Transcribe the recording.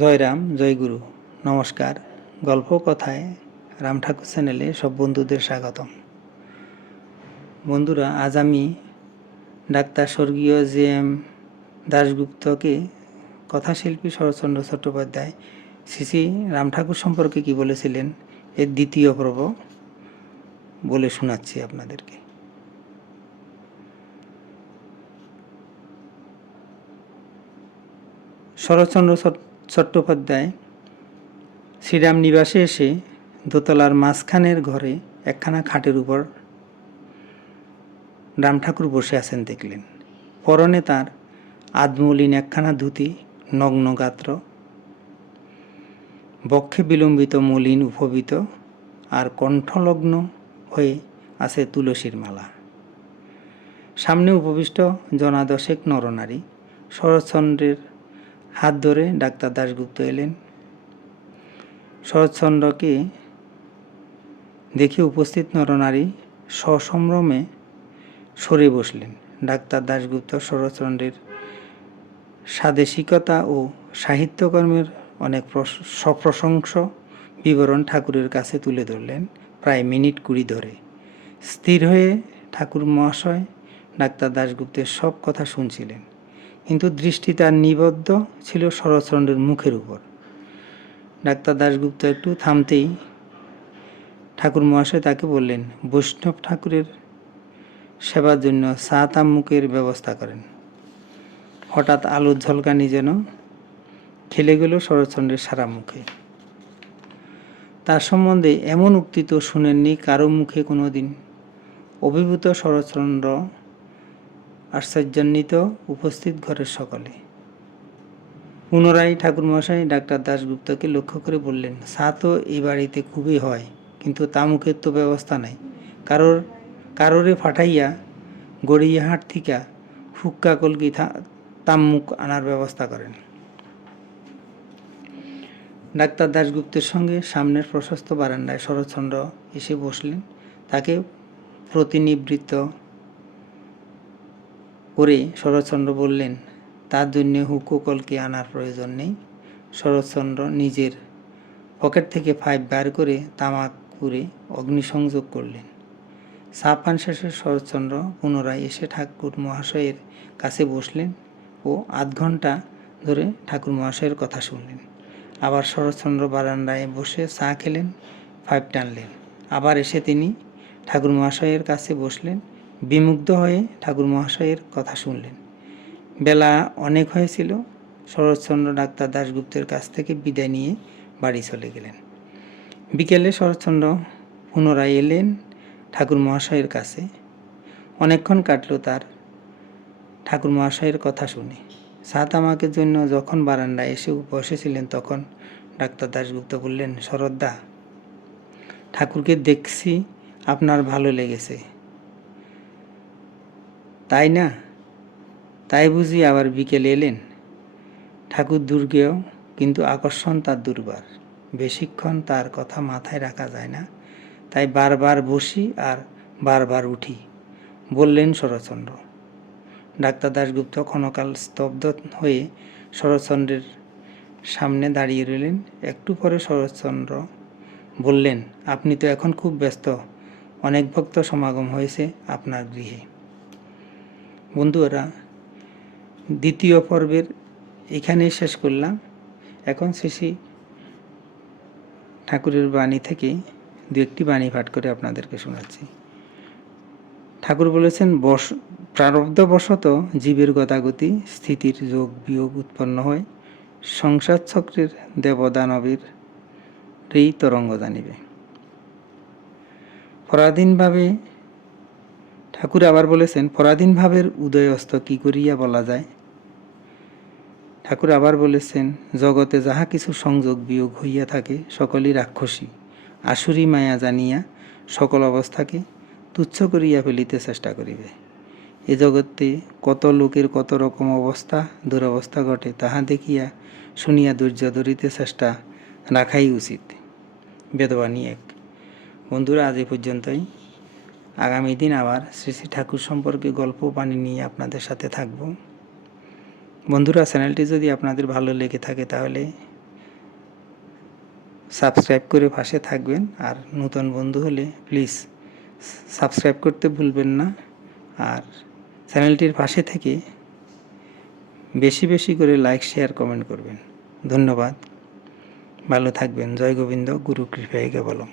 জয় রাম, জয় গুরু। নমস্কার। গল্প কথায় রাম ঠাকুর চ্যানেলে সব বন্ধুদের স্বাগতম। বন্ধুরা, আজ আমি ডাক্তার স্বর্গীয় জে.এম. দাশগুপ্তকে কথাশিল্পী শরৎচন্দ্র চট্টোপাধ্যায় শ্রী শ্রী রাম ঠাকুর সম্পর্কে কি বলেছিলেন এর দ্বিতীয় পর্ব বলে শোনাচ্ছি আপনাদেরকে। শরৎচন্দ্র চট্টোপাধ্যায় শ্রীরাম নিবাসে এসে দোতলার মাঝখানের ঘরে একখানা খাটের উপর রাম ঠাকুর বসে আছেন দেখলেন। পরনে তার আধমলিন একখানা ধুতি, নগ্ন গাত্র, বক্ষে বিলম্বিত মলিন উপবিত, আর কণ্ঠলগ্ন হয়ে আছে তুলসীর মালা। সামনে উপবিষ্ট জনা দশেক নরনারী। শরৎচন্দ্রের হাত ধরে ডাক্তার দাশগুপ্ত এলেন। শরৎচন্দ্রকে দেখে উপস্থিত নরনারী সসম্ভ্রমে সরে বসলেন। ডাক্তার দাশগুপ্ত শরৎচন্দ্রের স্বাদেশিকতা ও সাহিত্যকর্মের অনেক সপ্রশংস বিবরণ ঠাকুরের কাছে তুলে ধরলেন প্রায় মিনিট 20 ধরে। স্থির হয়ে ঠাকুর মহাশয় ডাক্তার দাশগুপ্তের সব কথা শুনছিলেন, কিন্তু দৃষ্টি তার নিবদ্ধ ছিল শরৎচন্দ্রের মুখের উপর। ডাক্তার দাশগুপ্ত একটু থামতেই ঠাকুর মহাশয় তাকে বললেন, বৈষ্ণব ঠাকুরের সেবার জন্য চা তামুকের ব্যবস্থা করেন। হঠাৎ আলোর ঝলকানি যেন খেলে গেল শরৎচন্দ্রের সারা মুখে। তার সম্বন্ধে এমন উক্তি তো শুনেননি কারো মুখে কোনো দিন। অভিভূত শরৎচন্দ্র আশ্চর্যান্বিত, উপস্থিত ঘরের সকলে। পুনরায় ঠাকুরমশাই ডাক্তার দাশগুপ্তকে লক্ষ্য করে বললেন, চা তো এই বাড়িতে খুবই হয়, কিন্তু তামুকের তো ব্যবস্থা নাই। কারোরে ফাটাইয়া গড়িয়াহাট থিকা হুক্কা কলকি তামুক আনার ব্যবস্থা করেন। ডাক্তার দাশগুপ্তের সঙ্গে সামনের প্রশস্ত বারান্দায় শরৎচন্দ্র এসে বসলেন। তাকে প্রতিনিবৃত্ত করে শরৎচন্দ্র বললেন, তার জন্য হুক্কো কলকি আনার প্রয়োজন নেই। শরৎচন্দ্র নিজের পকেট থেকে পাইপ বার করে তামাক পুড়ে অগ্নিসংযোগ করলেন। চা পান শেষে শরৎচন্দ্র পুনরায় এসে ঠাকুর মহাশয়ের কাছে বসলেন ও আধ ঘন্টা ধরে ঠাকুর মহাশয়ের কথা শুনলেন। আবার শরৎচন্দ্র বারান্দায় বসে চা খেলেন, পাইপ টানলেন। আবার এসে তিনি ঠাকুর মহাশয়ের কাছে বসলেন। বিমুগ্ধ হয়ে ঠাকুর মহাশয়ের কথা শুনলেন। বেলা অনেক হয়েছিল। শরৎচন্দ্র ডাক্তার দাশগুপ্তের কাছ থেকে বিদায় নিয়ে বাড়ি চলে গেলেন। বিকেলে শরৎচন্দ্র পুনরায় এলেন ঠাকুর মহাশয়ের কাছে। অনেকক্ষণ কাটল তার ঠাকুর মহাশয়ের কথা শুনে। চা তামাকের জন্য যখন বারান্দায় এসে বসেছিলেন, তখন ডাক্তার দাশগুপ্ত বললেন, শরৎদা, ঠাকুরকে দেখছি আপনার ভালো লেগেছে, তাই না? তাই বুঝি আবার বিকেলে এলেন? ঠাকুর দুর্গেয়, কিন্তু আকর্ষণ তার দুর্বার। বেশিক্ষণ তার কথা মাথায় রাখা যায় না, তাই বারবার বসি আর বারবার উঠি, বললেন শরৎচন্দ্র। ডাক্তার দাশগুপ্ত ক্ষণকাল স্তব্ধ হয়ে শরৎচন্দ্রের সামনে দাঁড়িয়ে রইলেন। একটু পরে শরৎচন্দ্র বললেন, আপনি তো এখন খুব ব্যস্ত, অনেক ভক্ত সমাগম হয়েছে আপনার গৃহে। বন্ধুরা, দ্বিতীয় পর্বের এখানেই শেষ করলাম। এখন শ্রী ঠাকুরের বাণী থেকে দু একটি বাণী পাঠ করে আপনাদেরকে শোনাচ্ছি। ঠাকুর বলেছেন, প্রারব্ধবশত জীবের গতাগতি স্থিতির যোগ বিয়োগ উৎপন্ন হয়, সংসার চক্রের দেবদানবের এই তরঙ্গ জানিবে। পরাধীনভাবে ঠাকুর আবার বলেছেন, পরাধীনভাবের উদয় অস্ত কি করিয়া বলা যায়। ঠাকুর আবার বলেছেন, জগতে যাহা কিছু সংযোগ বিয়োগ হইয়া থাকে সকলই রাক্ষসী, আসুরি মায়া জানিয়া সকল অবস্থাকে তুচ্ছ করিয়া ফেলিতে চেষ্টা করিবে। এ জগতে কত লোকের কত রকম অবস্থা দুরবস্থা ঘটে, তাহা দেখিয়া শুনিয়া ধৈর্য ধরিতে চেষ্টা রাখাই উচিত। বেদবাণী 1। বন্ধুরা, আজ এ পর্যন্তই। আগামী দিন আবার শ্রী শ্রী ঠাকুর সম্পর্কে গল্প বাণী নিয়ে আপনাদের সাথে থাকব। বন্ধুরা, চ্যানেলটি যদি আপনাদের ভালো লেগে থাকে তাহলে সাবস্ক্রাইব করে পাশে থাকবেন। আর নতুন বন্ধু হলে প্লিজ সাবস্ক্রাইব করতে ভুলবেন না। আর চ্যানেলটির পাশে থেকে বেশি বেশি করে লাইক, শেয়ার, কমেন্ট করবেন। ধন্যবাদ। ভালো থাকবেন। জয় গোবিন্দ। গুরু কৃপায় কেবলম।